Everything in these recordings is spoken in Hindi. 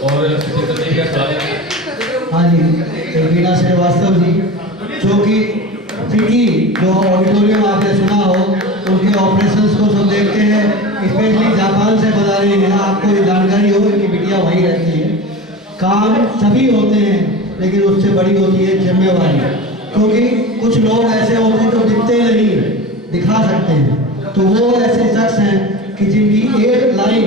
और चित्रजी का स्वागत। हाँ जी, वीणा श्रीवास्तव जी, जो कि फिकी जो ऑडिटोरियम आपने सुना हो, उनके ऑपरेशंस को सब देखते हैं, स्पेशली जापान से बता रहे हैं। आपको ये जानकारी हो कि बिटिया वहीं रहती है। काम सभी होते हैं, लेकिन उससे बड़ी होती है जिम्मेवारी, क्योंकि कुछ लोग ऐसे होते हैं जो दिखते नहीं, दिखा सकते हैं। तो वो ऐसे शख्स हैं कि जिनकी एक लाइन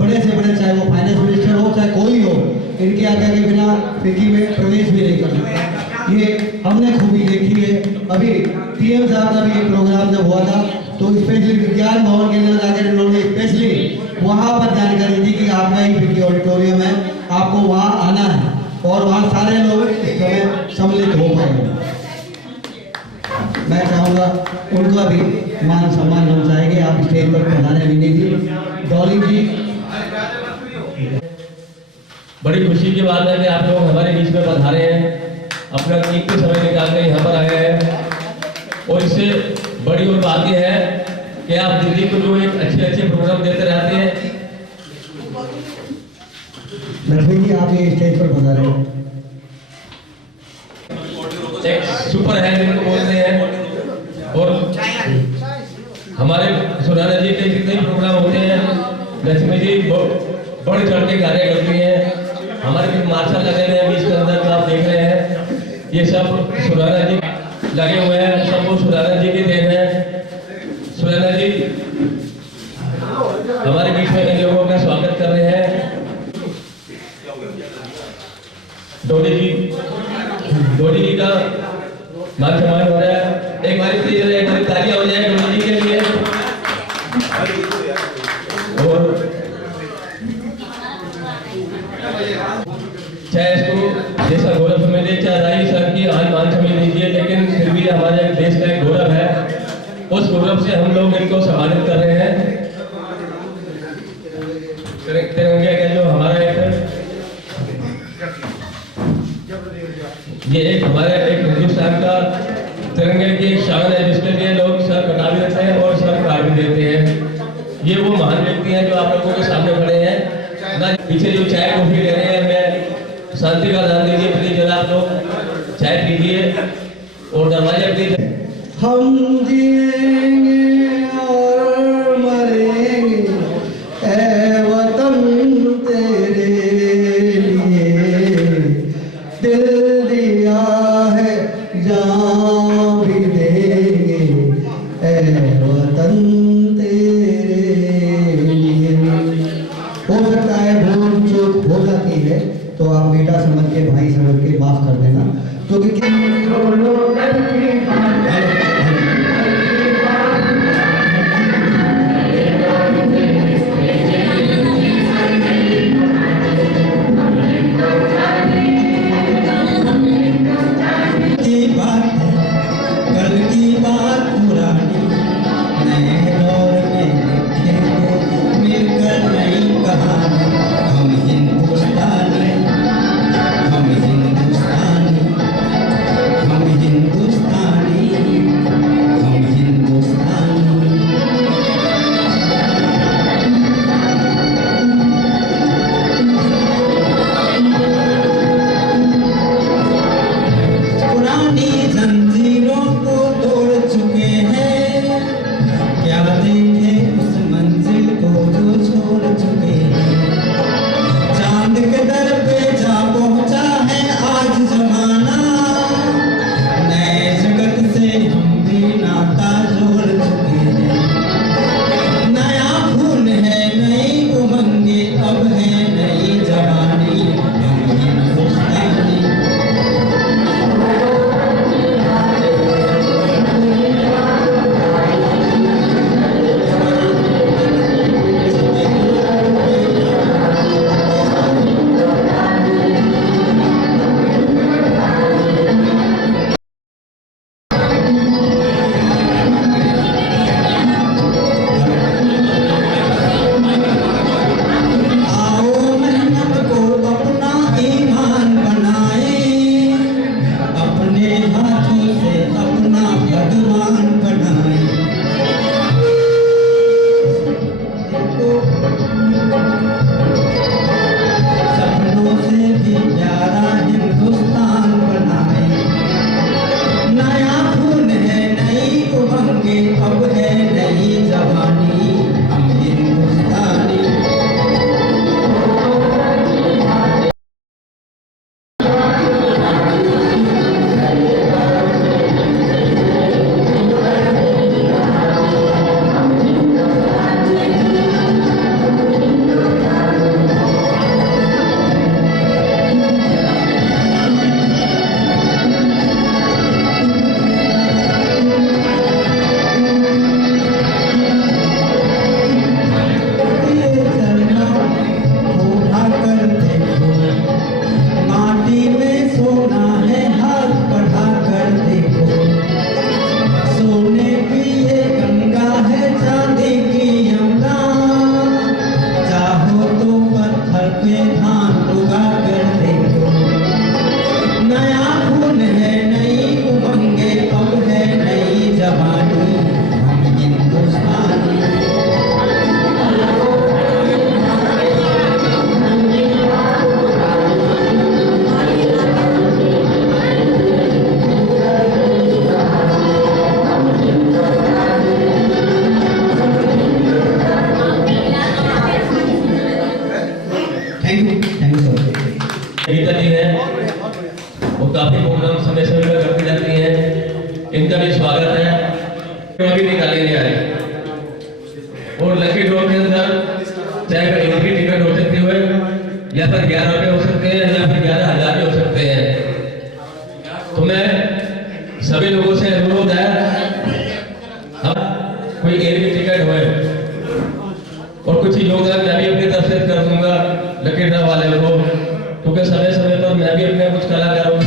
बड़े से बड़े, चाहे वो फाइनेंस मिनिस्टर हो चाहे कोई हो, इनके आगे के बिना फिकी में प्रवेश भी नहीं कर सकता। ये हमने खूबी देखी है। अभी पीएम साहब का भी एक प्रोग्राम जब हुआ था, तो स्पेशली विज्ञान भवन के अंदर जाकर इन्होंने स्पेशली वहाँ पर जानकारी दी कि आपका ही फिकी ऑडिटोरियम है, आपको वहाँ आना है, और वहाँ सारे लोग इस समय सम्मिलित हो पाएंगे। मैं चाहूँगा उनका भी मान सम्मान हम चाहेंगे। आप स्टेज पर पधारे विनय जी, डॉली जी। बड़ी खुशी की बात है कि आप लोग हमारे बीच में पधारे हैं, अपना कीमती समय निकाल कर यहाँ पर आए हैं। और इससे बड़ी और बात यह है कि आप दिल्ली को जो एक अच्छे प्रोग्राम देते रहते हैं। लक्ष्मी जी, आप ये स्टेज पर पधारे हैं। एक सुपर हैंड इनको बोलते हैं। और हमारे सुराना जी के जितने प्रोग्राम होते हैं, लक्ष्मी जी बढ़ चढ़ के कार्य करती हैं। हमारे भी मार्शल लगे हुए हैं बीच के अंदर, जो आप देख रहे हैं, ये सब सुराना जी लगे हुए हैं। सब वो सुराना जी की देन है। सुराना जी हमारे बीच में इन लोगों का स्वागत कर रहे हैं। डोडी जी का मान सम्मान हो रहा है। एक बार प्लीज एक बार तालियां हो जाए डोडी जी के लिए। और चाहे इसको जैसा गौरव मिले, चाहे राई सर की आज मान सम्मान दीजिए, लेकिन फिर भी हमारे देश का एक गौरव है। उस गौरव से हम लोग इनको सम्मानित कर रहे हैं। तिरंगे का जो हमारा ये एक हमारे एक हिंदुस्तान का तिरंगे की शान है, जिसके लिए लोग सर कटा भी देते हैं और सर काट भी देते हैं। ये वो महान व्यक्ति हैं जो आप लोगों के सामने खड़े हैं। ना पीछे जो चाय कॉफी ले रहे हैं, मैं शांति का दान दीजिए प्लीज, जरा आप लोग चाय पीजिए और दरवाजा प्लीज। हम जिएंगे और मरेंगे ऐ वतन तेरे लिए, दिल दिया है जान भी देंगे ऐ वतन तेरे लिए। हो सकता है भूल चूक हो जाती है, तो आप बेटा समझ के, भाई समझ के माफ कर देना, क्योंकि थैंक यू सर। गीता जी है, वो काफी प्रोग्राम समय समय पर करती जाती हैं, इनका भी स्वागत है। तो अभी निकालेंगे आज और लकी ड्रॉ के अंदर चाहे वह एंट्री टिकट हो सकती है या फिर 11 रुपये हो सकते हैं या फिर 11,000 हो सकते हैं। तो मैं सभी लोगों से अनुरोध है, हम कोई एंट्री टिकट हो और कुछ योगदान मैं भी अपनी तरफ से कर दूंगा लकी ड्रॉ वाले को, क्योंकि समय समय पर मैं भी अपने कुछ कलाकारों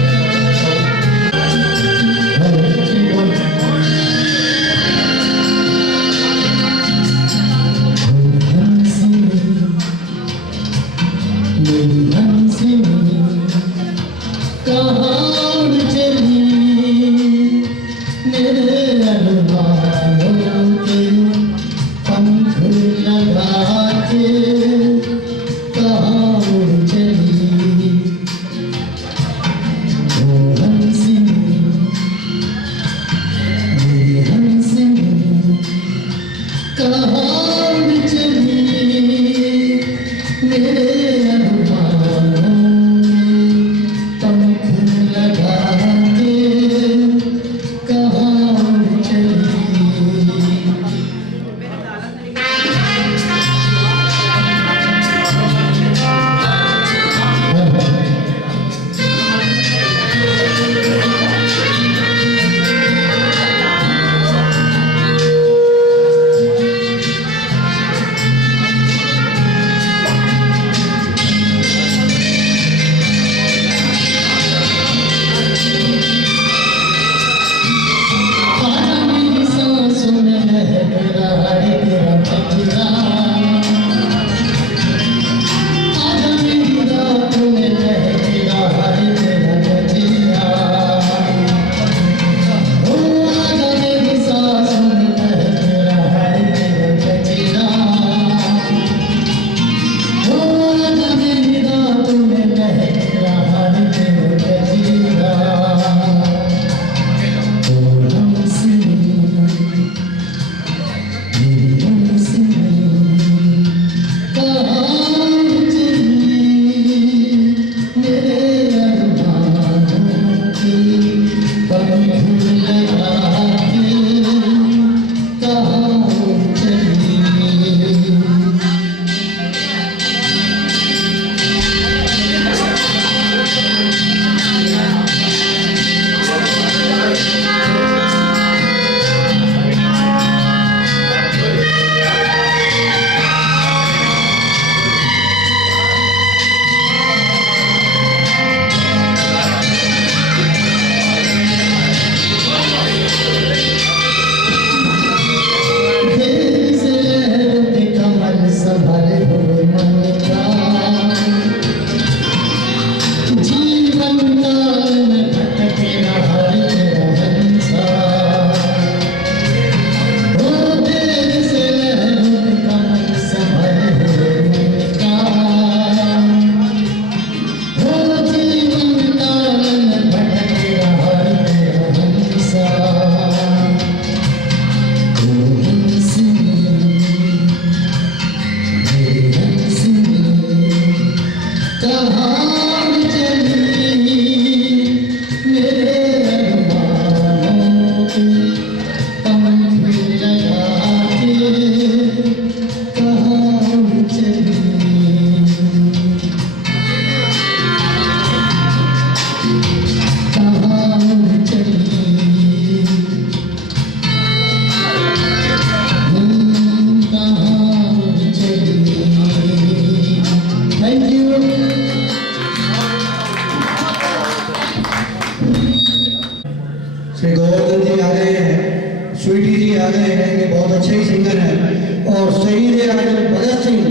श्री गोवर्धन जी आ गए हैं, स्वीटी जी आ गए हैं, ये बहुत अच्छे ही सिंगर हैं। और शहीद आजम भगत सिंह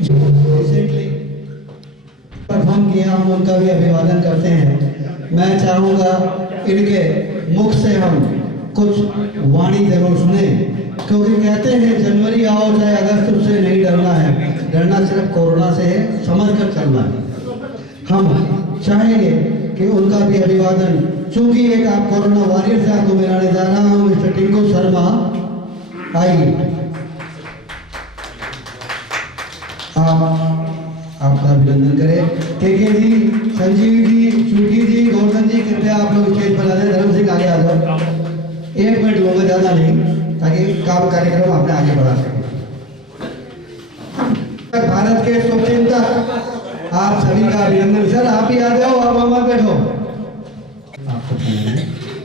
रिसेंटली परफॉर्म किया, हम उनका भी अभिवादन करते हैं। मैं चाहूँगा इनके मुख से हम कुछ वाणी जरूर सुने, क्योंकि कहते हैं जनवरी आओ चाहे अगस्त, उससे नहीं डरना है, डरना सिर्फ कोरोना से है, समझ कर चलना है। हम चाहेंगे कि उनका भी अभिवादन, चूंकि एक आप कोरोना वॉरियर से आपको मिलाने जा रहा हूँ, मिस्टर टिंकू शर्मा आइए। आपका अभिनंदन करें। केके जी, संजीव जी, स्वीटी जी, गोवर्धन जी, कृपया आप लोग स्टेज पर आ जाए। धर्म सिंह आगे आ जाओ। 1 मिनट लोगे, ज़्यादा नहीं, ताकि काम कार्यक्रम आपने आगे बढ़ा सके। भारत के शुभचिंतक आप सभी का अभिनंदन। सर आप ही आ जाओ, आप वहाँ बैठो। आपको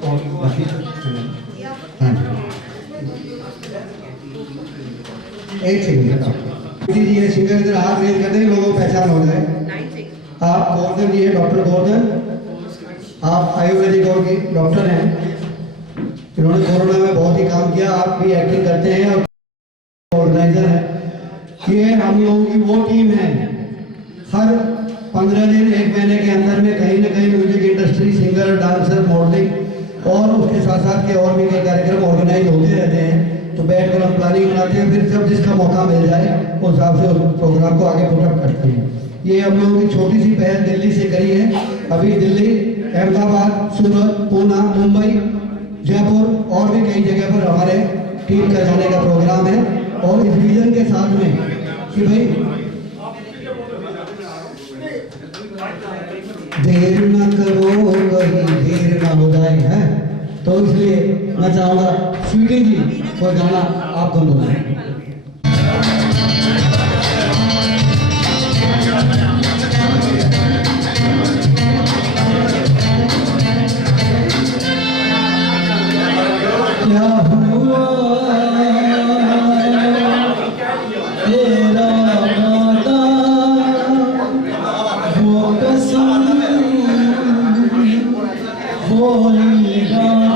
और बाकी हाँ एक सेकंड जी, ये सिंगर इधर हाथ रेज करते हैं, लोगों को पहचान हो जाए। आप गोवर्धन जी है, डॉक्टर गोवर्धन, आप आयुर्वेदिक और की डॉक्टर हैं। इन्होंने कोरोना में बहुत ही काम किया। आप भी एक्टिंग करते हैं और ऑर्गेनाइजर हैं। ये हम लोगों की वो टीम है, हर 15 दिन 1 महीने के अंदर में कहीं ना कहीं music industry, singer, dancer, modelling और उसके साथ साथ के और भी कई कार्यक्रम ऑर्गेनाइज होते रहते हैं। तो बैठकर हम प्लानिंग बनाते हैं, फिर जब जिसका मौका मिल जाए उस हिसाब से उस प्रोग्राम को आगे पुटअप करते हैं। ये हम लोगों की छोटी सी पहल दिल्ली से करी है। अभी दिल्ली, अहमदाबाद, सूरत, पूना, मुंबई, जयपुर और भी कई जगह पर हमारे टीम का जाने का प्रोग्राम है। और इस विजन के साथ में कि भाई देर न करो, कहीं देर न हो जाए, है तो इसलिए मैं चाहूँगा स्वीटी जी कोई गाना आप गुनगुनाएं। क्या हुआ तेरा वादा, वो कसम, वो इरादा,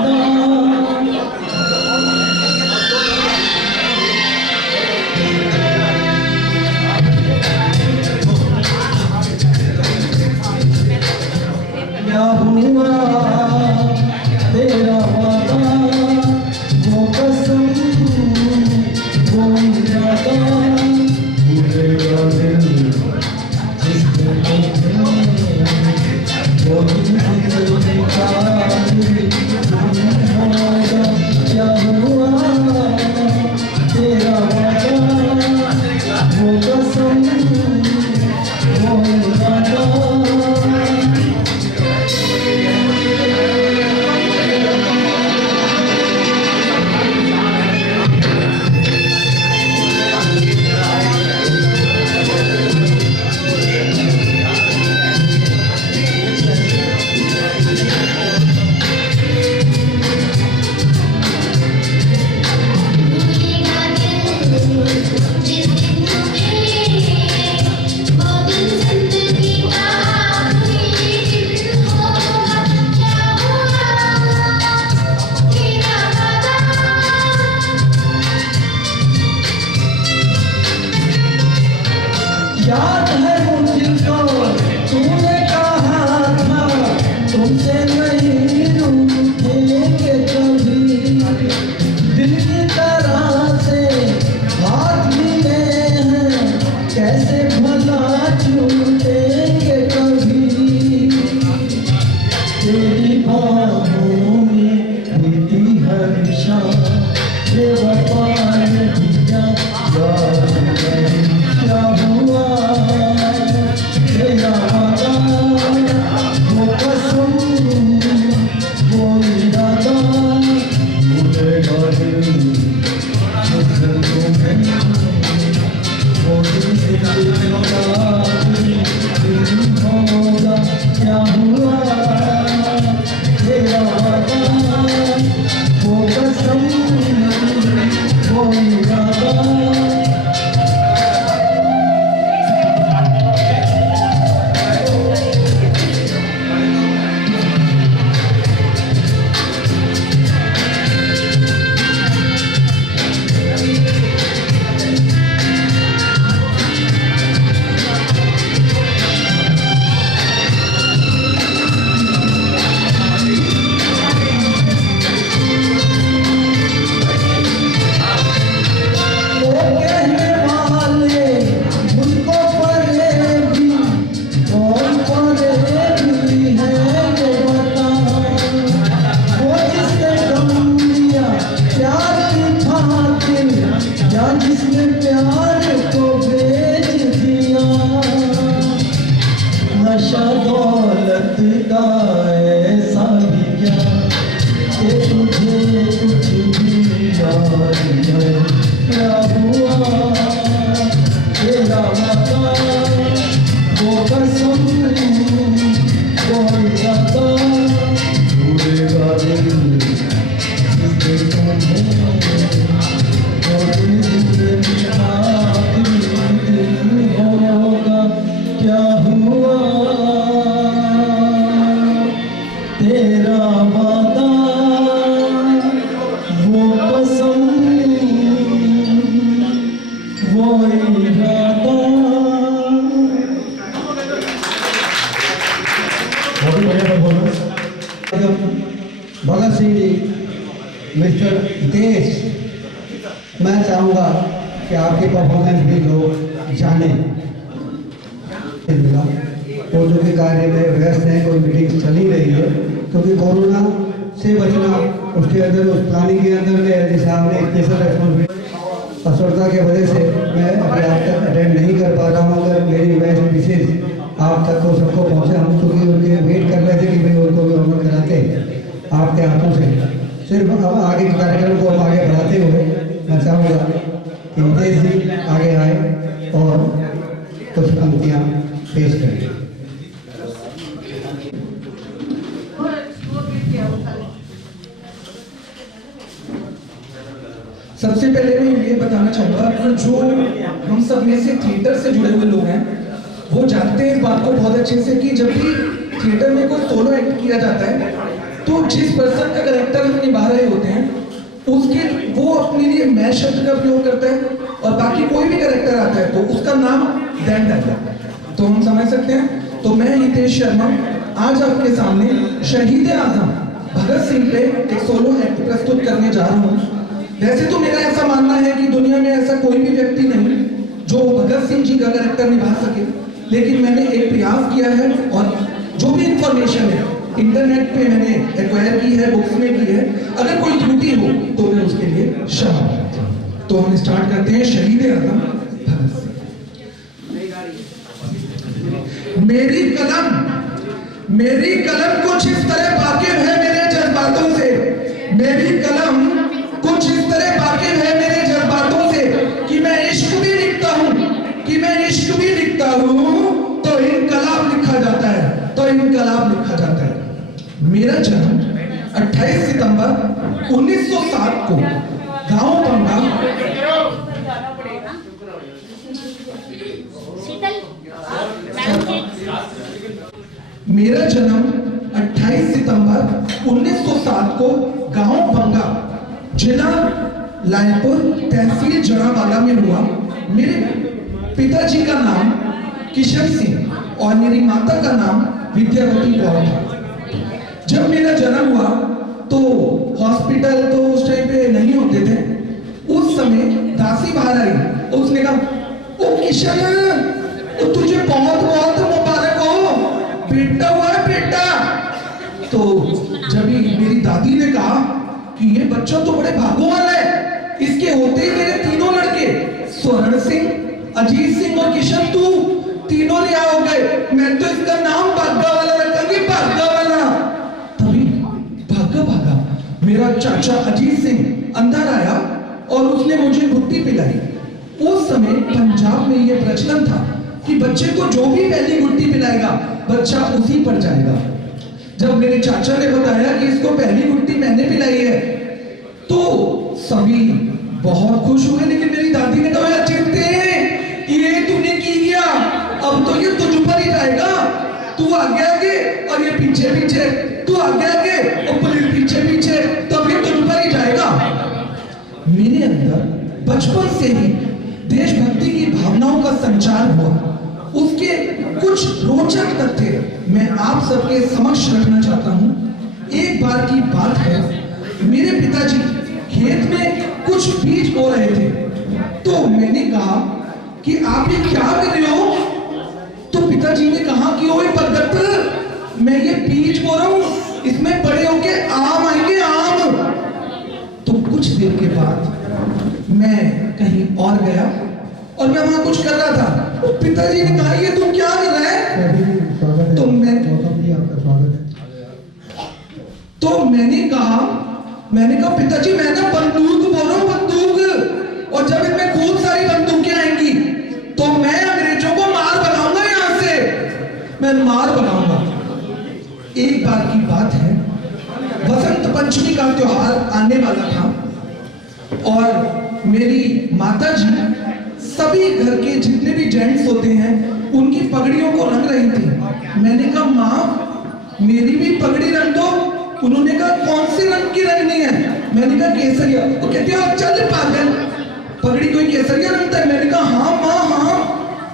क्या हुआ तेरा वादा, वो कसम, वो इरादा, भूलेगा दिल जिसने वो दिल का होगा। क्या हुआ तेरा वादा, वो कसम, वो इरादा। याद है मुझको तूने कहा था, तुमसे नहीं रूठेंगे कभी। दिल की तरह से हाथ मिले हैं, कैसे भला छूटेंगे कभी। तेरी बाहों में बीती हर शाम, बेवफा नदियाँ याद नहीं। क्या हुआ तेरा वादा, वो कसम, वो इरादा, भूलेगा दिल मुझसे तुम्हें, वो दिल का दिल होगा। क्या हुआ तेरा वादा, वो कसम, वो इरादा। वादा वो कसम वो इरादा भूलेगा दिल जिसके तुम्हें वो दिल होगा क्या हुआ तेरा वादा वो कसम वो इरादा। बहुत ही बढ़िया परफॉर्मेंस। भगत सिंह जी, मिस्टर देश, मैं चाहूँगा कि आपकी परफॉर्मेंस भी लोग जाने। तो जो भी कार्य में व्यस्त हैं, कोई मीटिंग चली रही है, क्योंकि कोरोना से बचना, उसके अंदर उस प्लानिंग के अंदर में साहब ने स्पेशल रेस्पॉन्सिबिलिटी असुरता की वजह से मैं अभी आप तक अटेंड नहीं कर पा रहा हूँ। अगर मेरी बेस्ट विशेष आप तक को सबको पहुँचा हूँ, क्योंकि उनके वेट कर रहे थे कि भाई उनको भी ऑनर कराते आपके हाथों से। सिर्फ अब आगे के कार्यक्रम को आगे बढ़ाते हुए मैं चाहूँगा कि नितेश जी आगे आए और कुछ पंक्तियाँ पेश करें। सबसे पहले मैं ये बताना चाहूँगा कि जो हम सब में से थिएटर से जुड़े हुए लोग हैं वो जानते हैं इस बात को बहुत अच्छे से कि जब भी थिएटर में कोई सोलो एक्ट किया जाता है तो जिस पर्सन का कैरेक्टर हम निभा रहे होते हैं उसके वो अपने लिए मैं शब्द का प्रयोग करता है और बाकी कोई भी कैरेक्टर आता है तो उसका नाम दैन डालता है। तो हम समझ सकते हैं। तो मैं हितेश शर्मा आज आपके सामने शहीद आजम भगत सिंह पे एक सोलो एक्ट प्रस्तुत करने जा रहा हूँ। वैसे तो मेरा ऐसा मानना है कि दुनिया में ऐसा कोई भी व्यक्ति नहीं जो भगत सिंह जी का कैरेक्टर निभा सके, लेकिन मैंने एक प्रयास किया है और जो भी इंफॉर्मेशन है इंटरनेट पे मैंने एक्वायर की है, बुक्स में की है। अगर कोई त्रुटि हो तो मैं उसके लिए क्षमा करता हूं। तो हम स्टार्ट करते हैं शहीद आजम भगत सिंह। मेरी कलम कुछ इस तरह वाकिफ है मेरे जज्बातों से, मेरी कलम कुछ इस तरह वाकिफ है मेरे जज्बातों से कि मैं इश्क भी लिखता हूँ, कि मैं इश्क भी लिखता हूँ तो इनकलाब लिखा जाता है, तो इनकलाब लिखा जाता है। मेरा जन्म 28 सितंबर 1907 को गांव पंगा मेरा जन्म 28 सितंबर 1907 को गांव बंगा जिला लायपुर तहसील जड़ावाला में हुआ। मेरे पिताजी का नाम किशन सिंह और मेरी माता का नाम विद्यावती कौर था। जब मेरा जन्म हुआ तो हॉस्पिटल तो उस टाइम पे नहीं होते थे। उस समय दासी बाहर आई, उसने कहा ओ किशन, तुझे बहुत बहुत मुबारक हो, बेटा हुआ है बेटा। तो जब मेरी दादी ने कहा कि ये बच्चा तो बड़े भागों वाला है, इसके होते ही मेरे तीनों लड़के स्वर्ण सिंह, अजीत सिंह और किशन तू तीनों रिहा हो गए, मैं तो इसका नाम भागा वाला रखूंगी, भागा वाला। तभी भागा भागा मेरा चाचा अजीत सिंह अंदर आया और उसने मुझे गुट्टी पिलाई। उस समय पंजाब में यह प्रचलन था कि बच्चे को जो भी पहली गुट्टी पिलाएगा बच्चा उसी पर जाएगा। जब मेरे चाचा ने बताया कि इसको पहली गुट्टी मैंने पिलाई है तो सभी बहुत खुश हुए, लेकिन मेरी दादी ने कहा चिंते ये तूने की गया, अब तो ये तुझ पर ही जाएगा, तू आगे आगे और ये पीछे पीछे, तू आगे आगे और पुलिस पीछे पीछे, तब ये तुझ पर ही जाएगा। मेरे अंदर बचपन से ही देशभक्ति की भावनाओं का संचार हुआ। उसके कुछ रोचक तथ्य मैं आप सबके समक्ष रखना चाहता हूं। एक बार की बात है, मेरे पिताजी खेत में कुछ बीज बो रहे थे, तो मैंने कहा कि आप ये क्या कर रहे हो? तो पिताजी ने कहा कि ओए भगत, मैं ये बीज बो रहा हूं, इसमें बड़े होके आम आएंगे, आम। तो कुछ देर के बाद मैं कहीं और गया और मैं वहां कुछ कर रहा था। तो पिताजी ने कहा ये तुम क्या कर रहा है? तो मैंने कहा पिताजी मैं ना बंदूक बोल रहा हूँ, बंदूक, और जब इसमें खूब सारी बंदूकें आएंगी तो मैं मार बनाऊंगा। एक बार की बात है, वसंत पंचमी का त्योहार आने वाला था और मेरी माता जी सभी घर के जितने भी जेंट्स होते हैं उनकी पगड़ियों को रंग रही थी। मैंने कहा माँ मेरी भी पगड़ी रंग दो। उन्होंने कहा कौन सी रंग की रंगनी है? मैंने कहा केसरिया। वो कहते हो चल पागल, पगड़ी कोई केसरिया रंगता है? मैंने कहा हाँ माँ हाँ।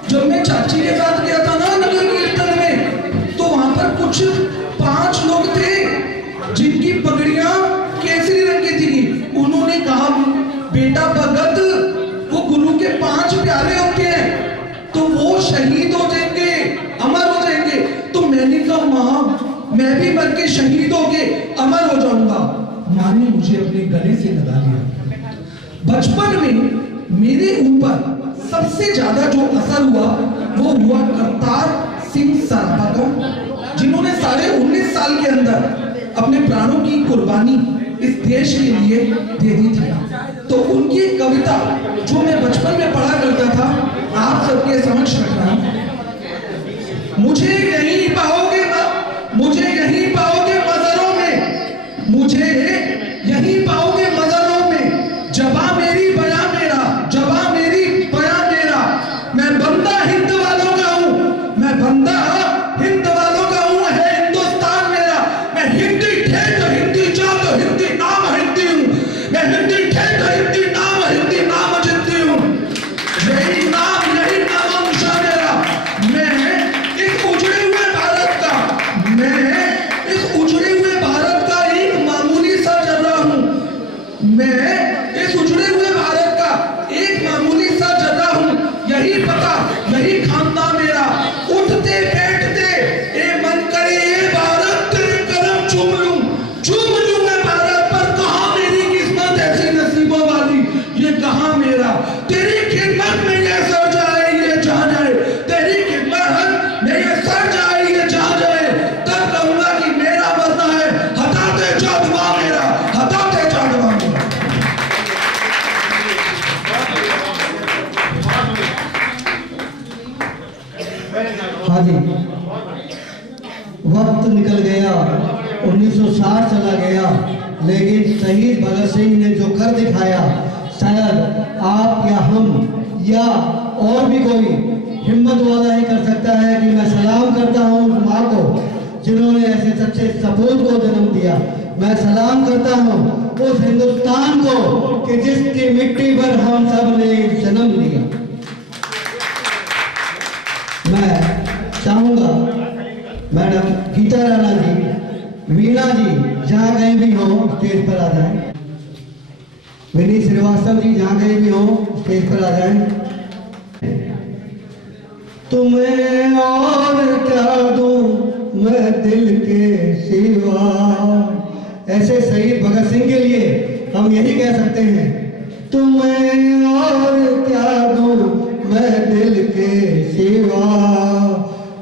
जब मैं चाची के साथ गया था ना नगर कीर्तन में, तो वहां पर कुछ 5 लोग थे जिनकी पगड़ियां केसरी रंग की थी। उन्होंने कहा बेटा भगत, वो गुरु के 5 प्यारे होते हैं तो वो शहीद हो जाएंगे, अमर हो जाएंगे। तो मैंने कहा माँ मैं भी मर के शहीद होके अमर हो जाऊंगा। माँ ने मुझे अपने गले से लगा लिया। बचपन में मेरे ऊपर सबसे ज्यादा जो असर हुआ वो हुआ करतार सिंह सराभा का, जिन्होंने 19.5 साल के अंदर अपने प्राणों की कुर्बानी इस देश के लिए दे दी थी। तो उनकी एक कविता जो मैं बचपन में पढ़ा करता था, आप सबके समक्ष रख रहा हूं। मुझे यहीं पाओगे, मुझे यहीं पाओगे मज़रों में, मुझे यहीं पाओगे मज़रों में। जबा मेरी बया मेरा, जबा मेरी बया मेरा। मैं बंदा हिंद वालों का हूं, मैं बंदा हिंद वालों का हूं। है हिंदुस्तान मेरा। मैं हिंदी थे तो हिंदी जा तो हिंदी नाम हिंदी हूं। मैं हिंदी थे तो हिंदी नाम जिंदी हूं। यही नाम अंशा मेरा। मैं इस उजड़े हुए भारत का, मैं इस उजड़े हुए भारत का एक मामूली सा जर्रा हूं। मैं इस उजड़े हुए भारत का एक मामूली सा जर्रा हूं। यही पता, यही खानदान मेरा। उठते बैठते ए मन करे ए भारत तेरे कदम चूम लूं मैं भारत। पर कहां मेरी किस्मत ऐसी नसीबों वाली, ये कहां मेरा। तेरी खिदमत में ये सर जाए ये जहां जाए, तेरी खिदमत में ये सर जाए ये जहां जाए। तब कहूंगा कि मेरा मरना है, हटाते जादुआ मेरा, हटाते जादुआ मेरा। हाँ जी, वक्त निकल गया, 1960 चला गया, लेकिन शहीद भगत सिंह ने जो कर दिखाया, शायद आप या हम या और भी कोई हिम्मत वाला ही कर सकता है। कि मैं सलाम करता हूँ उस माँ को जिन्होंने ऐसे सच्चे सपूत को जन्म दिया। मैं सलाम करता हूँ उस हिंदुस्तान को कि जिसकी मिट्टी पर हम सब ने जन्म लिया। मैं चाहूंगा मैडम गीता राणा जी, वीणा जी जहाँ कहीं भी हो स्टेज पर आ जाएं। विनीत श्रीवास्तव जी जहाँ कहीं भी हो स्टेज पर आ जाएं। तुम्हें और क्या दूं मैं दिल के सिवा। ऐसे शहीद भगत सिंह के लिए हम यही कह सकते हैं, तुम्हें और क्या दूं मैं दिल के सिवा।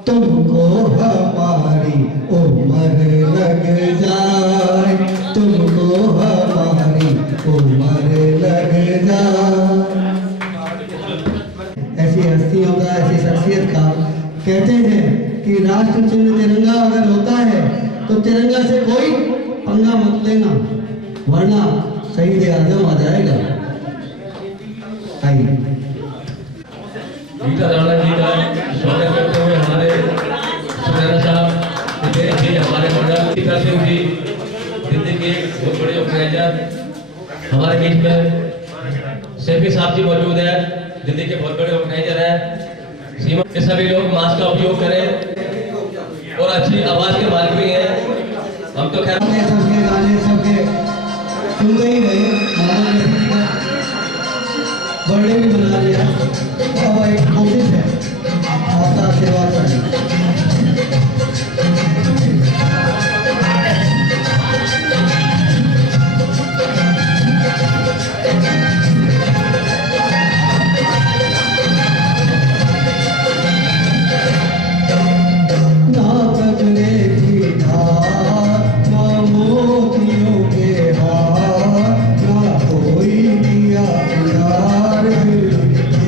तुमको हमारी उम्र लग जाए, तुमको हमारी उम्र लग जाए। ऐसी हस्तियों का, ऐसी शख्सियत का कहते हैं कि राष्ट्र चिन्ह तिरंगा अगर होता है तो तिरंगा से कोई पंगा मत लेना, वरना शहीद आजम आ जाएगा। आइए गीता राणा जी का स्वागत करते हुए हमारे सुनैना साहब विदेश जी, हमारे मंडल गीता सिंह जी दिल्ली के बहुत बड़े ऑर्गेनाइजर हमारे बीच में सैफी साहब जी मौजूद है, दिल्ली के बहुत बड़े ऑर्गेनाइजर हैं। सीमा के सभी लोग मास्क का उपयोग करें और अच्छी आवाज के मालिक भी हैं। हम तो खैर सबके गाने सबके सुनते ही रहे। बर्थडे भी बना लिया, अब एक कोशिश है आपका आशीर्वाद करना।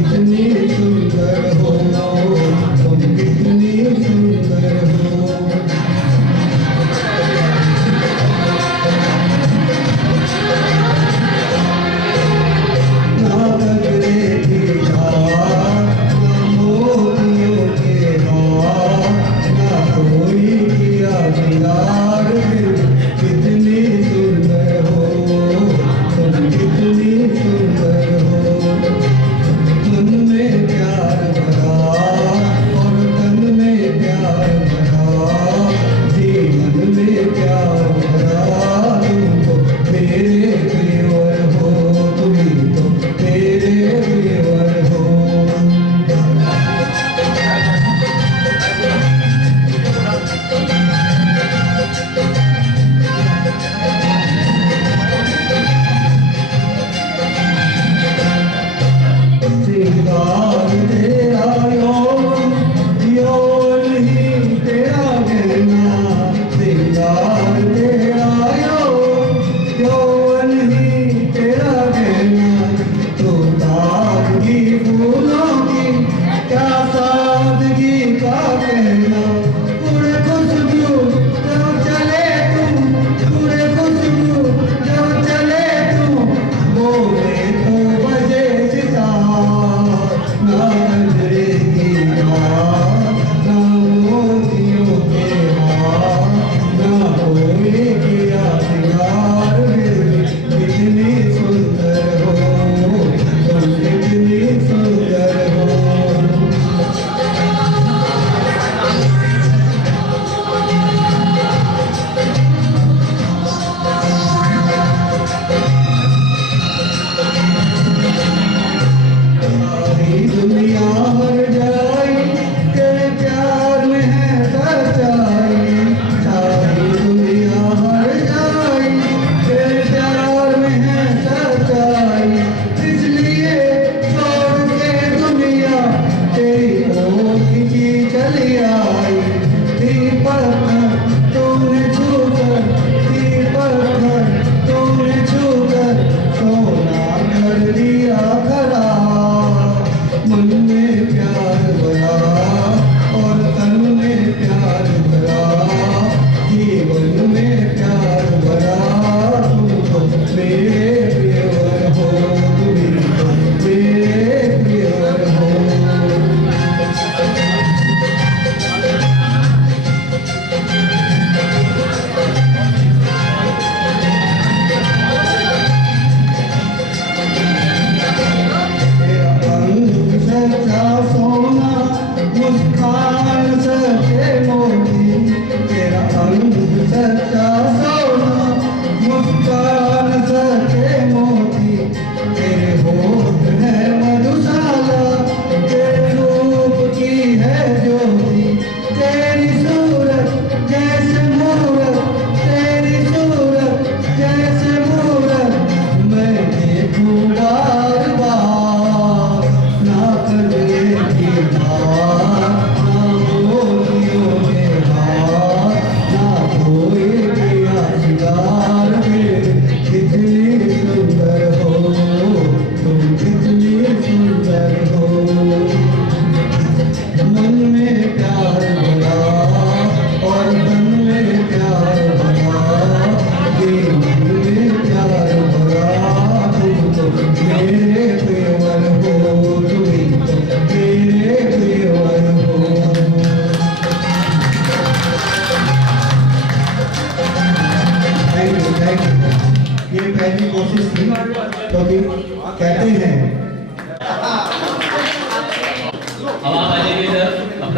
कितनी सुंदर हो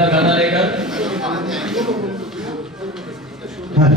अपना गाना लेकर। हाँ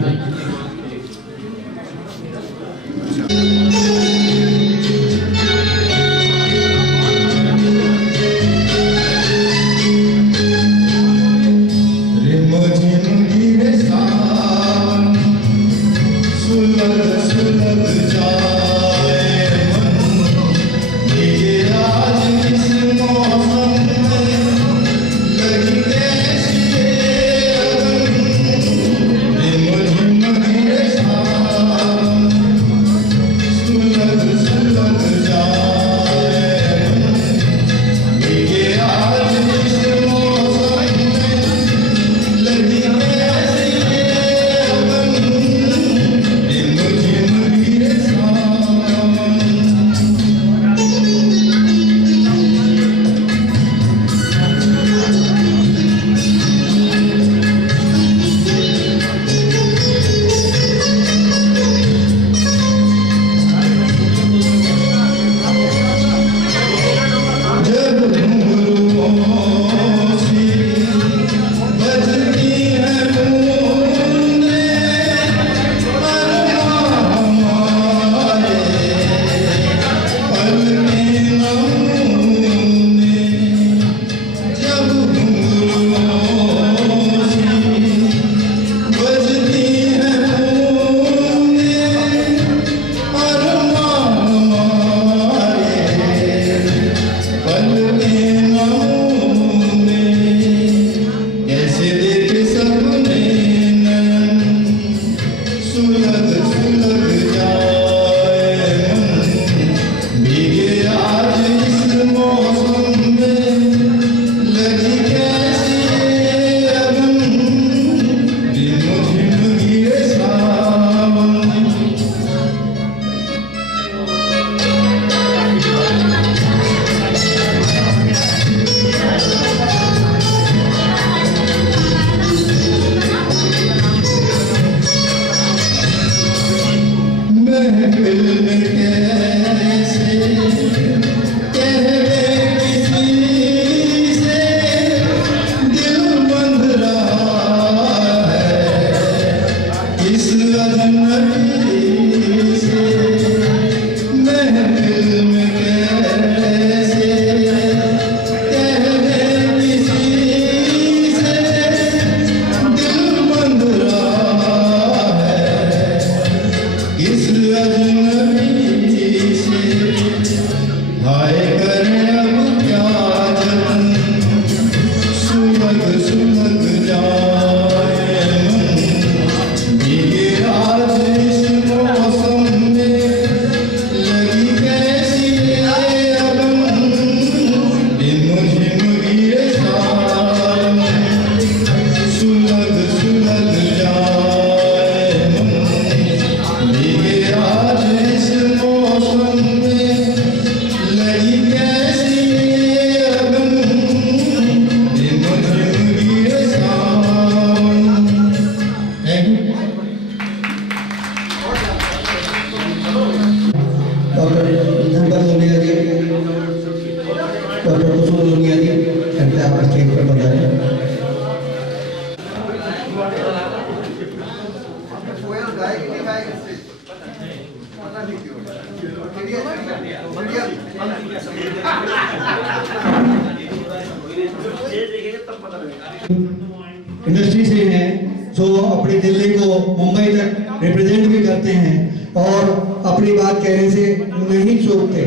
इंडस्ट्री से हैं जो अपनी दिल्ली को मुंबई तक रिप्रेजेंट भी करते हैं और अपनी बात कहने से नहीं चूकते।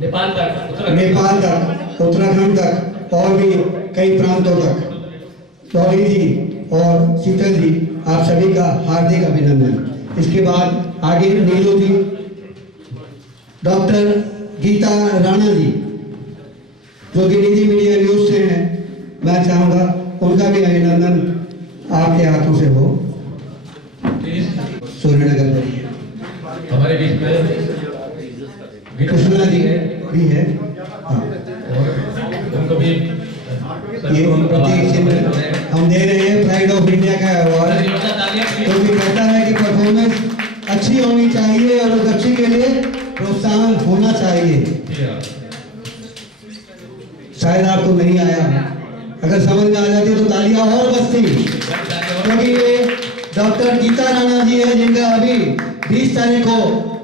नेपाल तक, उत्तराखंड तक और भी कई प्रांतों तक। गौरी जी और शीतल जी, आप सभी का हार्दिक अभिनंदन। इसके बाद आगे नीलू जी, डॉक्टर गीता राणा जी जो कि निजी मीडिया न्यूज से हैं, मैं चाहूँगा उनका भी अभिनंदन आपके हाथों से हो। सूर्यनगर हमारे बीच में कृष्णा जी भी है। हाँ, उनको भी ये प्रतीक चिन्ह हम दे रहे हैं प्राइड ऑफ इंडिया का अवार्ड, क्योंकि कहता है कि परफॉर्मेंस अच्छी होनी चाहिए और उस अच्छी के लिए प्रोत्साहन होना चाहिए। शायद आपको नहीं आया अगर समझ में आ जाती तो तालियां और बजती, क्योंकि ये डॉक्टर गीता राणा जी है जिनका अभी 20 तारीख को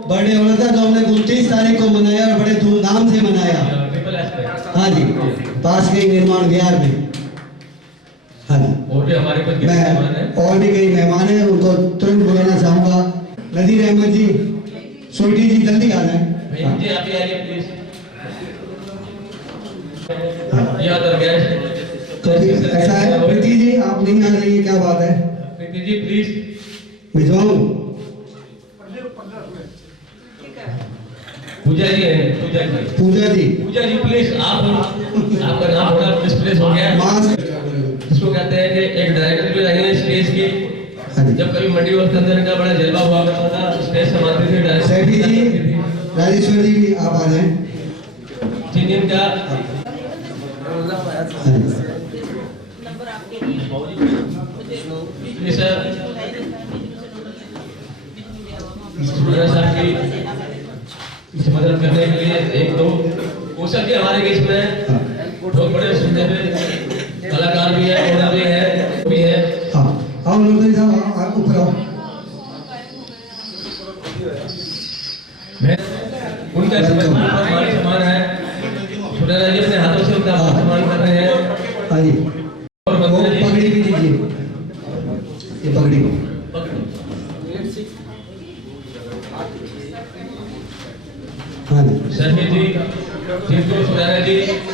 बर्थडे होना था, तो हमने 29 तारीख को मनाया और बड़े धूमधाम से मनाया। हाँ जी, पास के निर्माण विहार में। हाँ जी, और भी हमारे कुछ मेहमान हैं। और भी कई मेहमान हैं, उनको तुरंत बुलाना चाहूंगा। नदीर अहमद जी, स्वीटी जी, जल्दी आ जाए। भैया जी आप ही आइए प्लीज। या अदर गेस्ट। तो ऐसा है, प्रीति जी आप नहीं आ रही है, क्या बात है? प्रीति जी प्लीज। भिजवाऊं? पूजा जी है, पूजा जी। पूजा जी, पूजा जी प्लीज आप, आपका नाम थोड़ा मिसप्लेस हो गया है। मास्क। इसको कहते हैं कि एक डायरेक्टर जो रहेंगे स्टेज के, हाँ जी। जब कभी मंडी और अंदर का बड़ा जलवा हुआ करता था, स्टेज संभालते थे डायरेक्टर। सैफी जी, राजेश्वर जी भी आप आ जाएं। जिनका हाँ जी। जी सर, सुरेश साहब की इस मदद करने के लिए एक दो कोशल जी हमारे बीच में बहुत बड़े सुनने में कलाकार भी है, ओनर भी है, भी है। हाँ, आओ लोधरी साहब, आप ऊपर आओ। मैं उनका मान सम्मान है, सुरेश जी अपने हाथों से उनका मान सम्मान कर रहे हैं। हाँ जी, और वो वंदना जी पगड़ी भी दीजिए, ये पगड़ी। हाँ जी, सैफी जी, जिनको सुरेश जी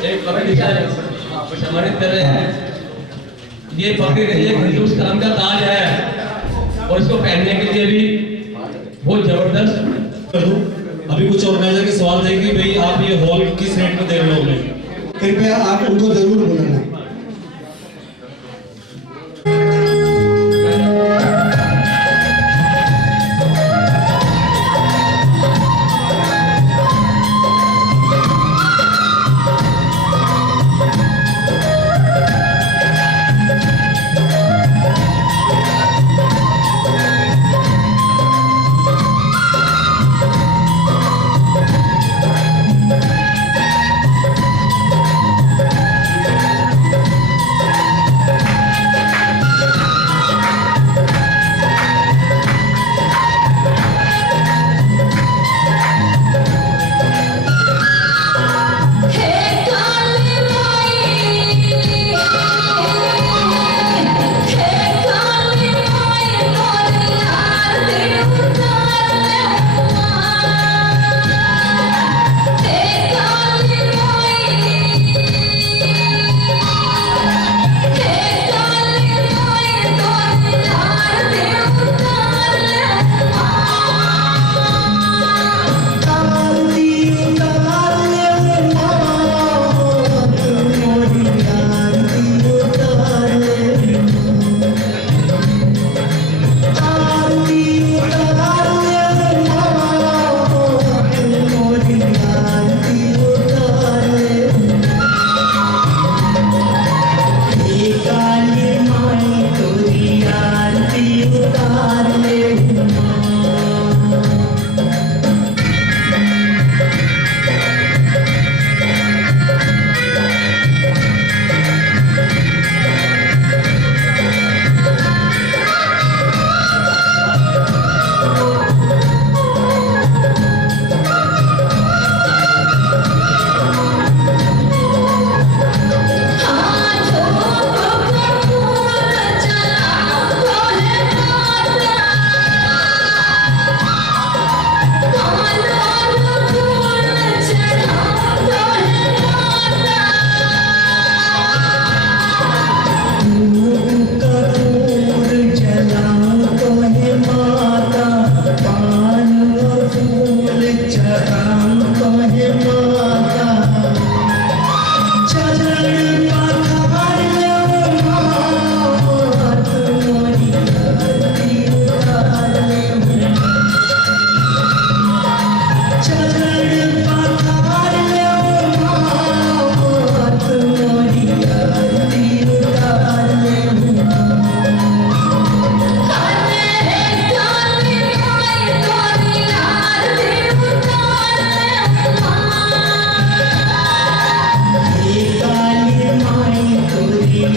एक पगड़ी से सम्मानित कर रहे हैं। ये पगड़ी रही है हिंदुस्तान का ताज है और इसको पहनने के लिए भी बहुत जबरदस्त। अभी कुछ ऑर्गेनाइजर के सवाल थे कि भाई आप ये हॉल किस रेट में दे रहे हो हमें? कृपया आप उनको जरूर बुलाना।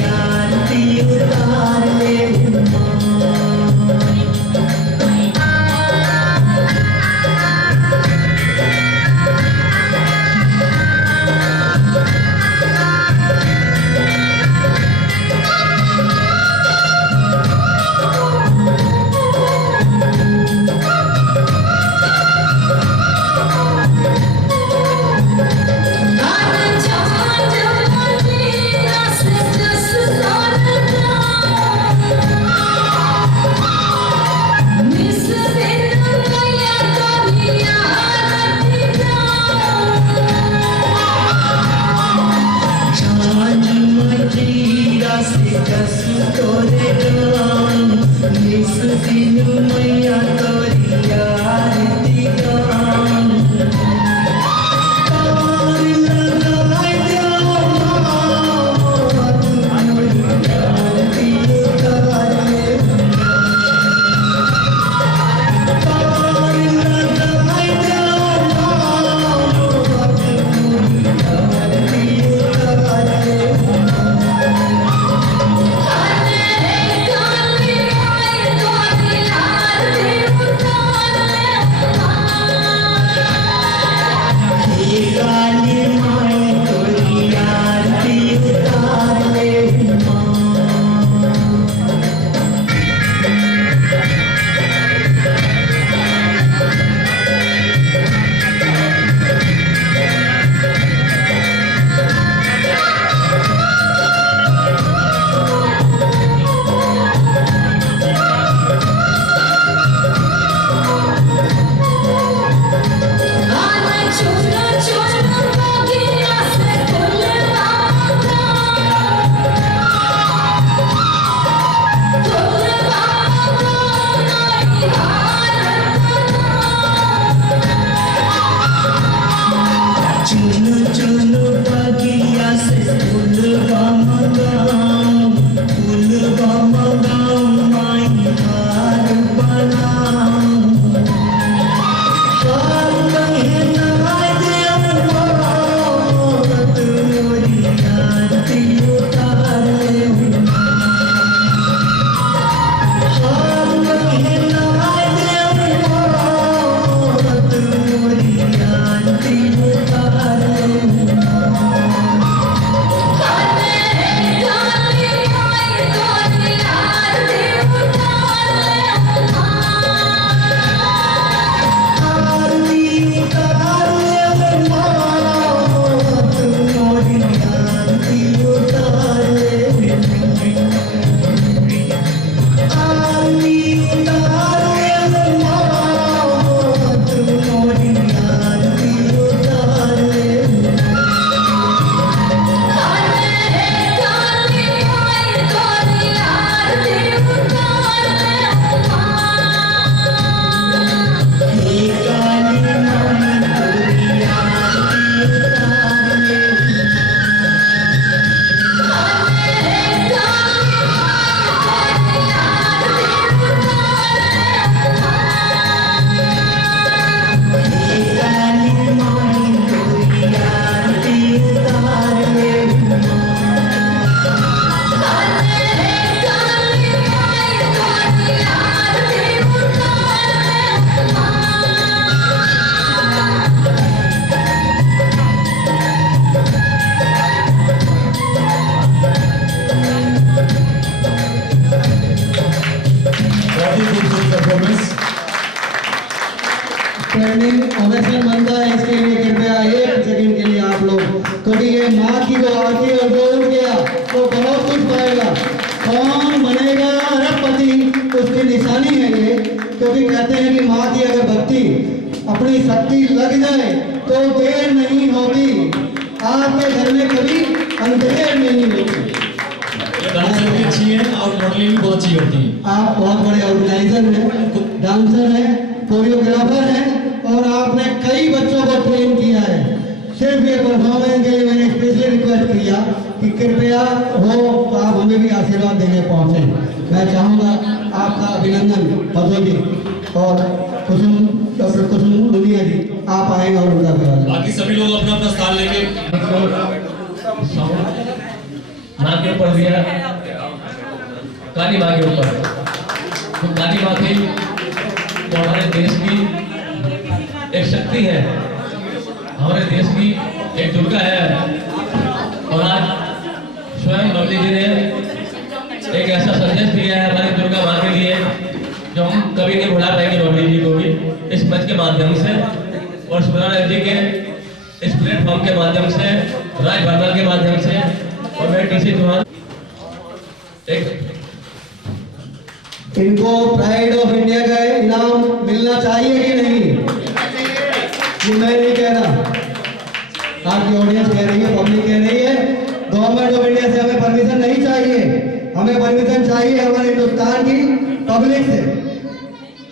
आरती उतार ले स्टैंडिंग ओवेशन बनता है, इसके लिए कृपया एक सेकंड के लिए आप लोग, क्योंकि ये माँ की जो आरती और जो उठ गया वो बहुत कुछ पाएगा। कौन बनेगा अरबपति उसकी निशानी है ये, क्योंकि कहते हैं कि माँ की अगर भक्ति अपनी शक्ति लग जाए तो देर नहीं होती, आपके घर में कभी अंधेर नहीं होती। डांसर भी अच्छी है और मॉडलिंग भी बहुत अच्छी होती है। आप बहुत बड़े ऑर्गेनाइजर हैं, डांसर हैं, कोरियोग्राफर हैं और आपने कई बच्चों को ट्रेन किया है। सिर्फ ये परफॉर्मेंस के लिए मैंने स्पेशली रिक्वेस्ट किया कि कृपया हो तो आप हमें भी आशीर्वाद देने पहुंचे। मैं चाहूँगा आपका अभिनंदन मधु जी और डॉक्टर कुसुम दुनिया जी, आप आएंगे और उनका बाकी सभी लोग अपना अपना स्थान लेके माँ के ऊपर दिया, काली माँ के ऊपर। तो काली माँ की तो हमारे देश की एक शक्ति है, हमारे देश की एक दुर्गा है। और आज स्वयं बबली जी ने एक ऐसा संदेश दिया है हमारी दुर्गा माँ के लिए जो हम कभी नहीं भुला पाएंगे बबली जी को भी, इस मंच के माध्यम से और सुराना जी के इस प्लेटफॉर्म के माध्यम से, राज भरनाल के माध्यम से। और मैं टीसी चौहान इनको प्राइड ऑफ इंडिया का इनाम मिलना चाहिए कि नहीं? ये मैं नहीं कह रहा, आपकी ऑडियंस कह रही है, पब्लिक कह रही है। गवर्नमेंट ऑफ इंडिया से हमें परमिशन नहीं चाहिए, हमें परमिशन चाहिए हमारे हिंदुस्तान की पब्लिक से।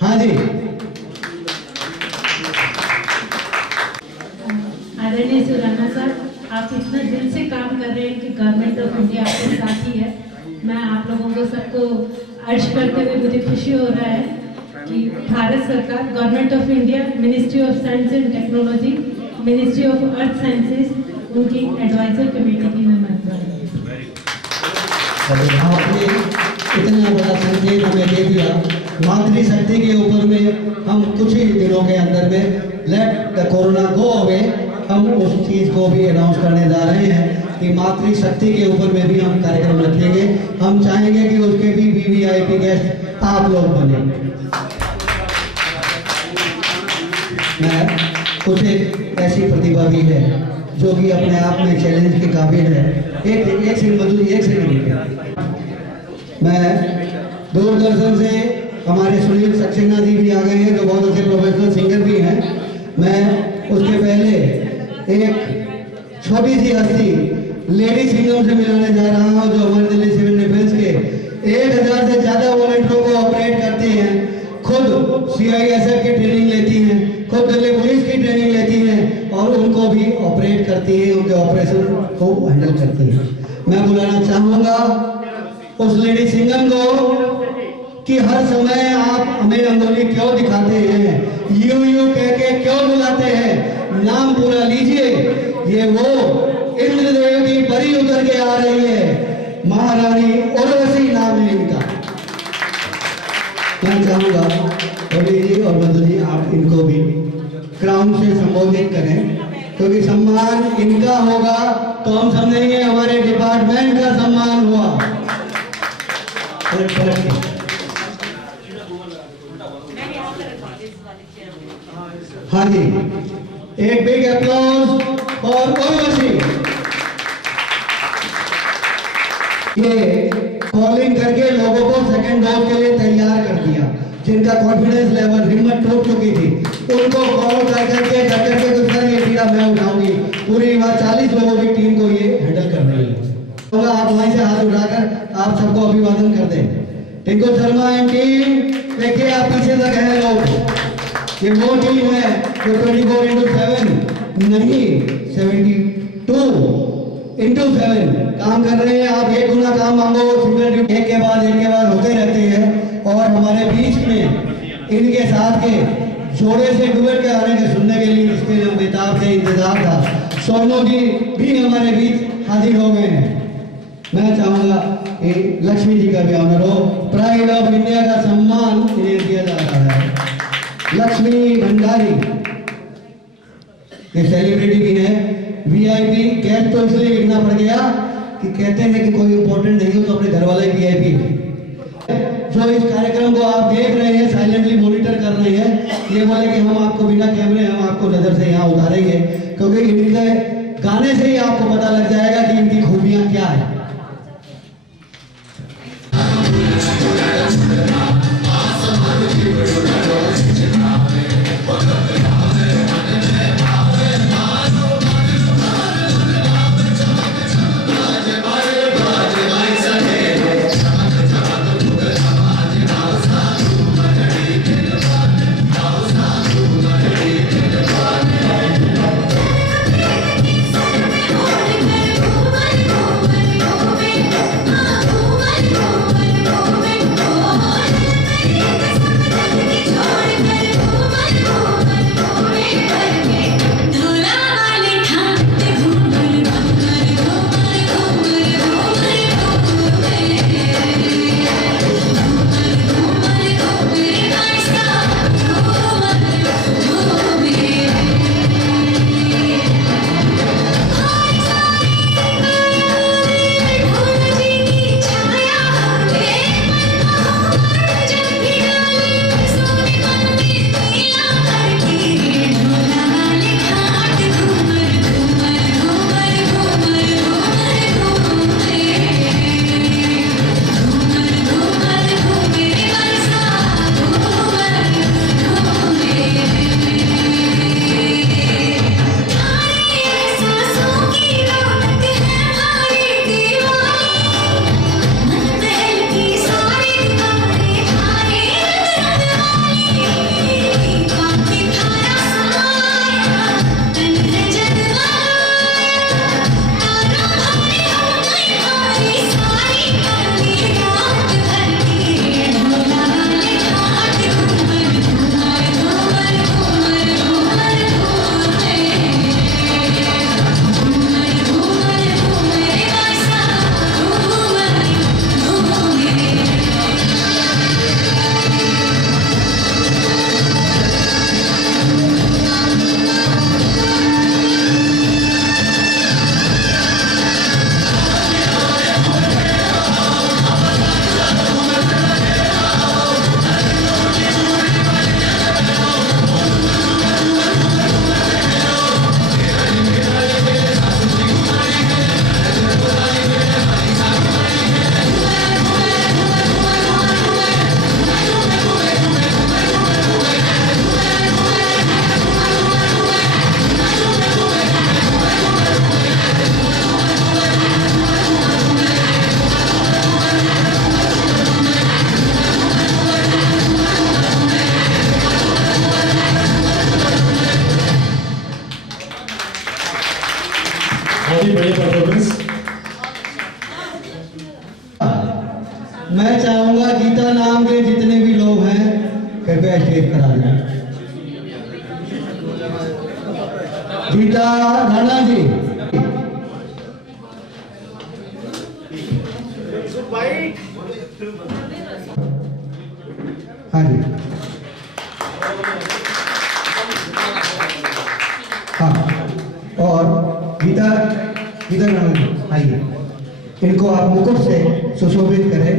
हाँ जी, आदरणीय सुराना सर, आप इतना दिल से काम कर रहे हैं कि गवर्नमेंट ऑफ इंडिया आपके साथ ही है। मैं आप लोगों को सबको अर्ज करते हुए मुझे खुशी हो रहा है कि भारत सरकार, government of India, ministry of science and technology, ministry of earth sciences, उनकी एडवाइजर कमेटी की मैं मेंबर हूँ। आपने इतना बड़ा संदेश हमें दे दिया। मातृशक्ति के ऊपर में हम कुछ ही दिनों के अंदर में let the corona go away, हम उस चीज़ को भी अनाउंस करने जा रहे हैं कि मातृशक्ति के ऊपर में भी हम कार्यक्रम रखेंगे। हम चाहेंगे कि उसके भी वीवीआईपी गेस्ट आप लोग बने। मैं कुछ एक ऐसी प्रतिभा भी है जो कि अपने आप में चैलेंज के काबिल है। एक सेकंड मधु जी, एक सेकंड। मैं दूरदर्शन से हमारे सुनील सक्सेना जी भी आ गए हैं जो बहुत अच्छे प्रोफेशनल सिंगर भी हैं। मैं उसके पहले एक छोटी सी हस्ती लेडी सिंगम से मिलाने जा रहा हूँ जो हमारे दिल्ली सिविल डिफेंस के 1000 से ज़्यादा वॉलंटियरों को ऑपरेट करती हैं, खुद सीआईएसएफ की ट्रेनिंग लेती हैं, खुद दिल्ली पुलिस की ट्रेनिंग लेती हैं और उनको भी ऑपरेट करती हैं, उनके ऑपरेशन को हैंडल करती हैं। मैं बुलाना चाहूँगा उस लेडी सिंगम को कि हर समय आप हमें अंगुली क्यों दिखाते हैं, यू कह के क्यों बुलाते हैं? नाम पूरा लीजिए। ये वो इंद्रदेव की परी उतर के आ रही है, महारानी उर्वशी नाम है इनका। मैं चाहूंगा बबली जी और मधु जी आप इनको भी क्राउन से संबोधित करें, क्योंकि सम्मान इनका होगा तो हम समझेंगे हमारे डिपार्टमेंट का सम्मान हुआ। हाँ जी, एक बिग अप्लॉज फॉर उर्वशी। ये कॉलिंग करके लोगों को सेकंड डोज के लिए तैयार कर दिया, जिनका कॉन्फिडेंस लेवल, हिम्मत टूट चुकी थी, उनको कॉल कर करके डर करके कुछ सर ये पीड़ा मैं उठाऊंगी। पूरी बात 40 लोगों की टीम को ये हैंडल कर रही है। तो आप वहीं से हाथ उठाकर आप सबको अभिवादन कर दें। टिंकू शर्मा एंड टीम, देखिए आप पीछे तक है लोग। ये वो टीम है जो 24/7 नहीं 72/7 काम कर रहे हैं। आप एक गुना काम मांगो, सिंगल ड्यूटी एक के बाद होते रहते हैं। और हमारे बीच में इनके साथ के जोड़े से डुबेट के गाने के सुनने के लिए जिसके लिए बेताब थे, इंतजार था, सोनू जी भी हमारे बीच हाजिर हो गए हैं। मैं चाहूंगा कि लक्ष्मी जी का भी ऑनर हो, प्राइड ऑफ इंडिया का सम्मान इन्हें दिया जा रहा है। लक्ष्मी भंडारी ये सेलिब्रिटी भी है, वीआईपी गेस्ट तो इसलिए लिखना पड़ गया कि कहते हैं कि कोई इंपॉर्टेंट नहीं हो तो अपने घर वाले वीआईपी जो इस कार्यक्रम को आप देख रहे हैं, साइलेंटली मॉनिटर कर रहे हैं। ये बोले कि हम आपको बिना कैमरे हम आपको नजर से यहाँ उतारेंगे, क्योंकि इनके गाने से ही आपको पता लग जाएगा कि इनकी खूबियां क्या है। मैं चाहूंगा गीता नाम के जितने भी लोग हैं कृपया स्टेज पर आ जाए। गीता राणा जी, हाँ जी, हाँ, और गीता राणा जी आइए, इनको आप मुकुट से सुशोभित करें।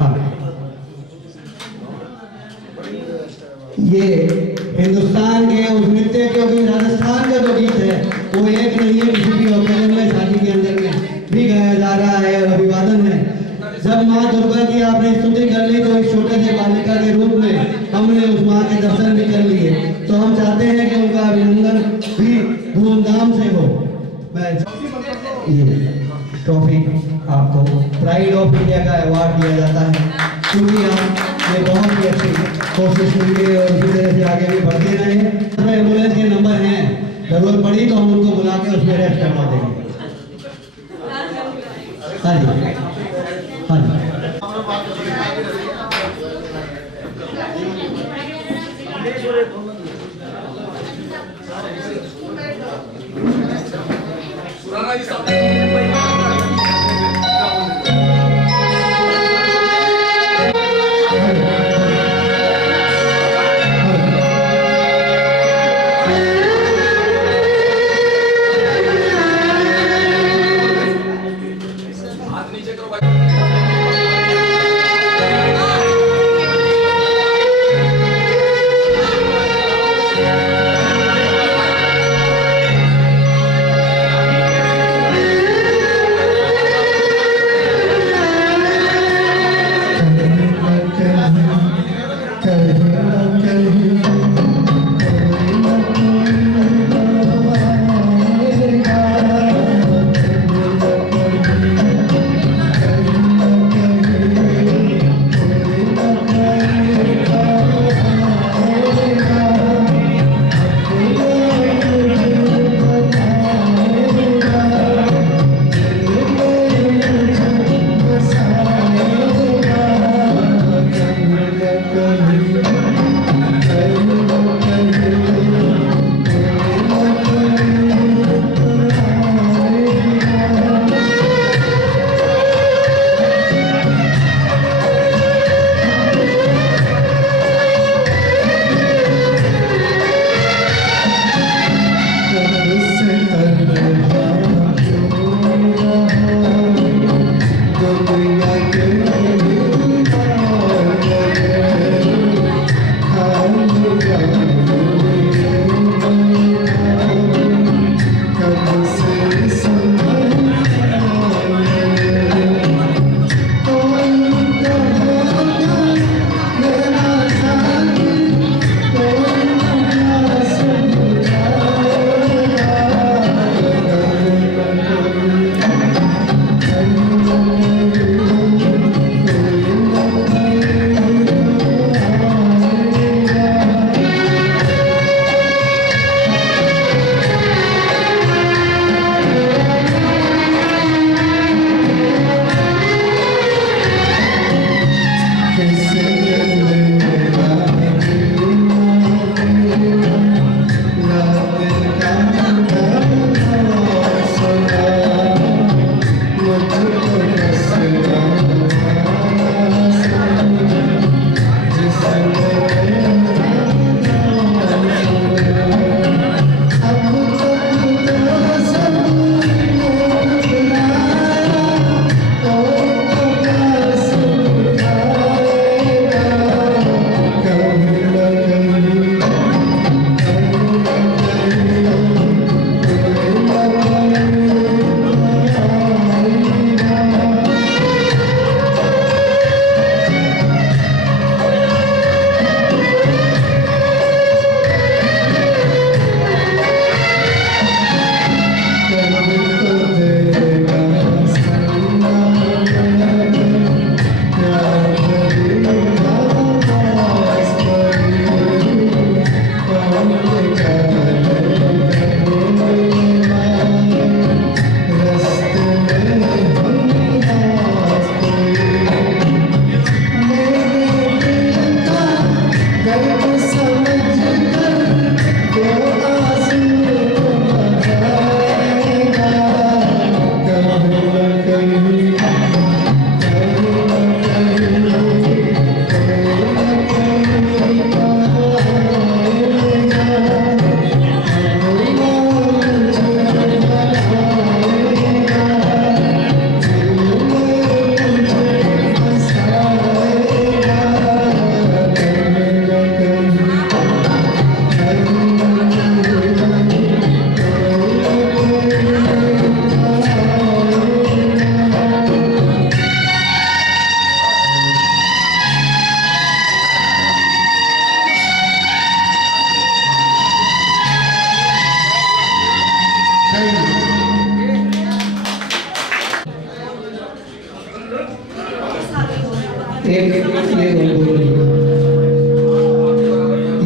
हाँ, ये हिंदुस्तान के उस नृत्य, क्योंकि राजस्थान का जो गीत है वो एक नहीं है, किसी भी ओकेजन में शादी के अंदर में भी गाया जा रहा है और अभिवादन है। जब माँ दुर्गा की आपने स्तुति कर ली तो एक छोटे से बालिका के रूप में हमने उस माँ के दर्शन भी कर लिए, तो हम चाहते हैं कि उनका अभिनंदन भी धूमधाम से हो। मैं ये ट्रॉफी आपको प्राइड ऑफ इंडिया का अवार्ड दिया जाता है, क्योंकि आप ये बहुत ही अच्छी कोशिश कीजिए और इसी तरह से आगे भी बढ़ते रहे। एम्बुलेंस के नंबर हैं, जरूरत पड़ी तो हम उनको बुला के उसमें रेस्ट करवा देंगे। हाँ जी, हाँ जी।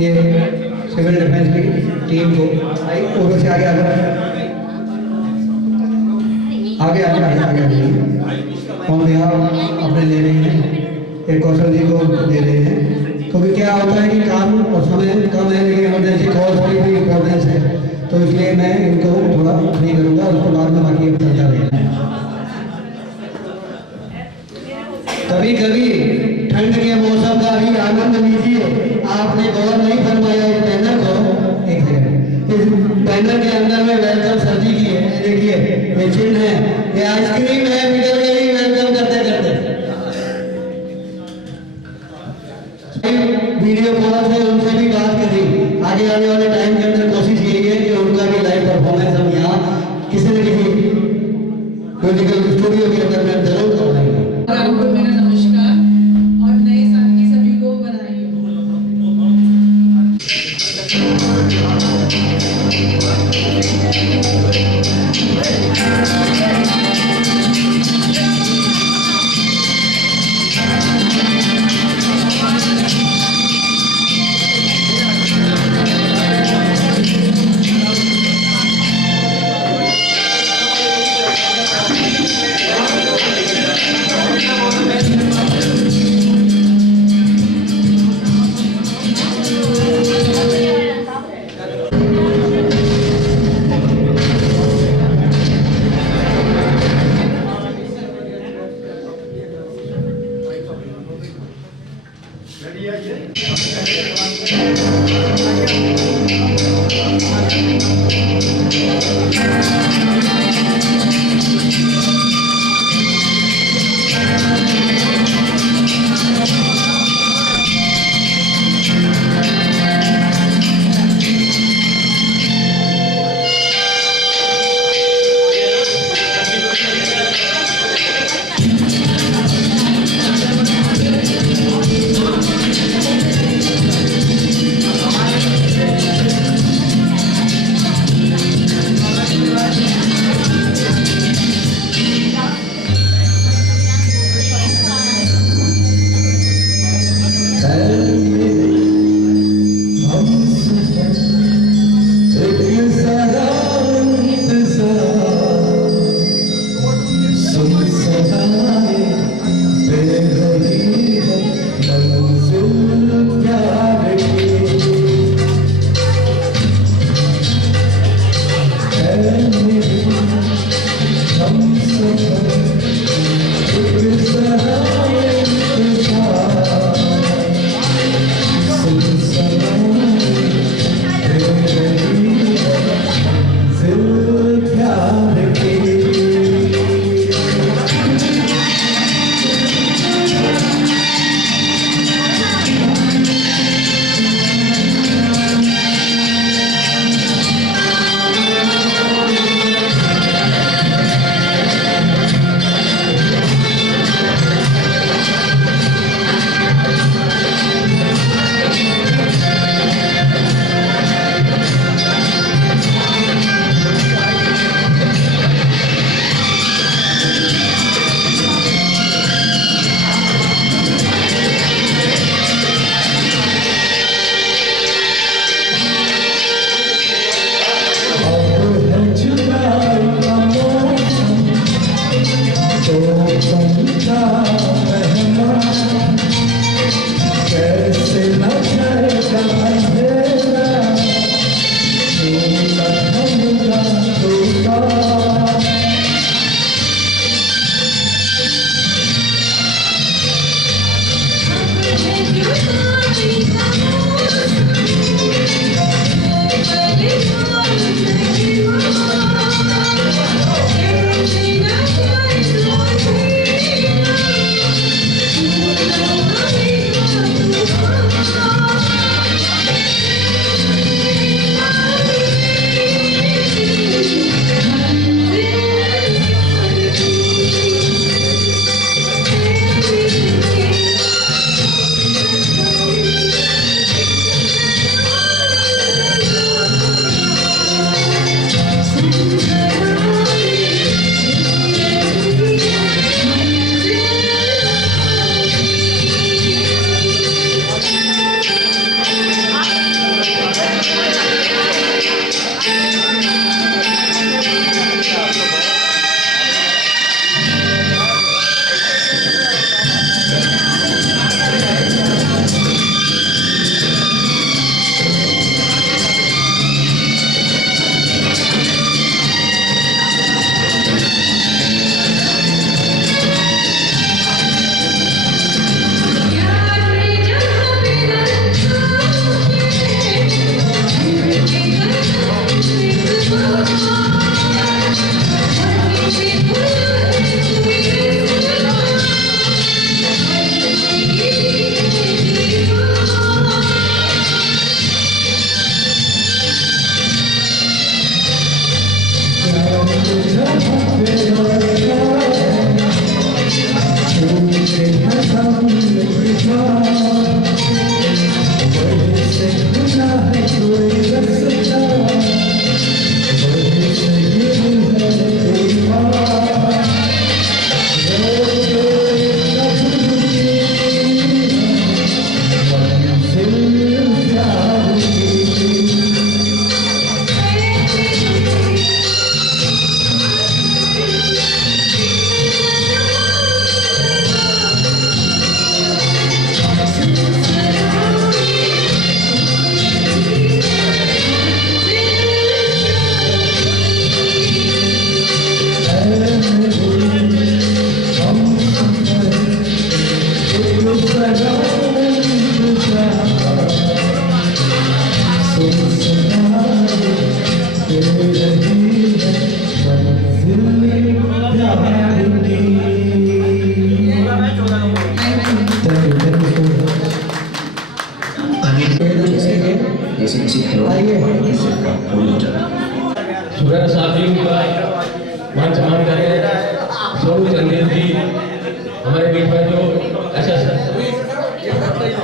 ये सिविल डिफेंस की टीम को पूर्व से आगे और यहाँ अपने ले रहे हैं, एक कौशल जी को दे रहे हैं, क्योंकि क्या होता है कि काम और समय कम है लेकिन इमरजेंसी कॉल की भी इम्पोर्टेंस है, तो इसलिए मैं इनको थोड़ा फ्री करूँगा, उसके बाद में बाकी अब चलता रहेगा। कभी कभी ठंड के मौसम का भी आनंद लीजिए। आपने गौर नहीं फरमाया इस बैनर को, एक सेकंड, इस बैनर के अंदर में वेलकम सर्दी की है, देखिए ये चिन्ह है, ये आइसक्रीम है, निकल गई वेलकम करते करते। वीडियो कॉल से उनसे भी बात करी, आगे आने वाले टाइम के अंदर कोशिश यही है कि उनका भी लाइव परफॉर्मेंस हम यहाँ किसी न किसी म्यूजिकल स्टूडियो के अंदर में जरूर करवाएंगे। आपको मेरा नमस्कार और नए साल की सभी को बधाई।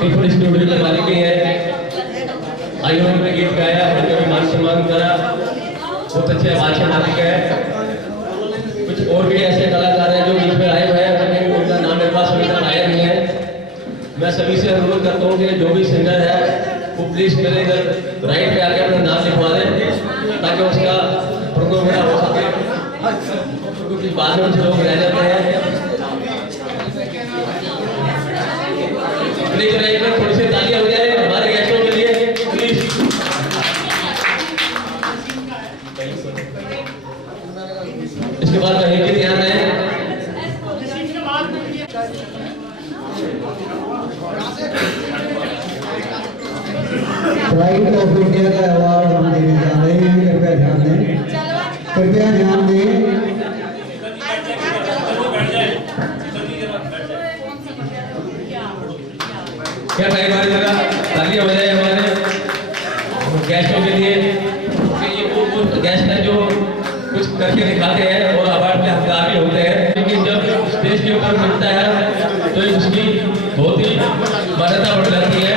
टिफिन स्टूडियो के मालिक भी हैं। आइए उन्होंने गीत गाया, उनका भी मान सम्मान करा, बहुत अच्छे आवाज के मालिक है। कुछ और भी ऐसे कलाकार हैं जो बीच में आए हुए हैं, लेकिन उनका नाम मेरे पास अभी तक आया नहीं है। मैं सभी से अनुरोध करता हूँ कि जो भी सिंगर है वो प्लीज मेरे इधर राइट पे आके अपना नाम लिखवा दें ताकि उसका प्रोग्राम हो सके, क्योंकि बाद में कुछ लोग रह जाते हैं। प्लीज राइट पे थोड़ी सी तालियां हो जाए हमारे गेस्टों के लिए प्लीज। इसके बाद कहीं भी ध्यान है। प्राइड ऑफ इंडिया का अवार्ड हम देने जा रहे हैं, कृपया ध्यान दें, कृपया ध्यान दें। क्या भाई हमारी जगह तालियां हो जाए हमारे गेस्टों के लिए, कि ये वो गेस्ट है जो कुछ करके दिखाते हैं और अवार्ड के हकदार भी होते हैं, लेकिन जब स्टेज के ऊपर मिलता है तो उसकी बहुत ही मान्यता बढ़ जाती है।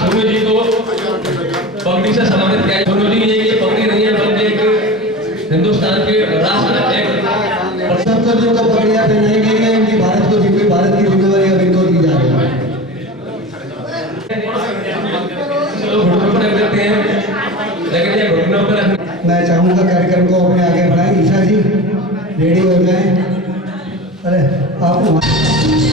सोनू जी को पगड़ी से सम्मानित किया। सोनू जी ये पगड़ी नहीं है बल्कि एक हिंदुस्तान के राष्ट्र सबको जिनको पगड़ियां पहनाई गई है उनकी भारत की जिम्मेवारी अब इनको दी जा रही है। लोग घुटनों पर रख देते हैं, लेकिन ये घुटनों पर मैं चाहूंगा कार्यक्रम को अपने आगे बढ़ाएं। ईशा जी रेडी हो जाएं। अरे आप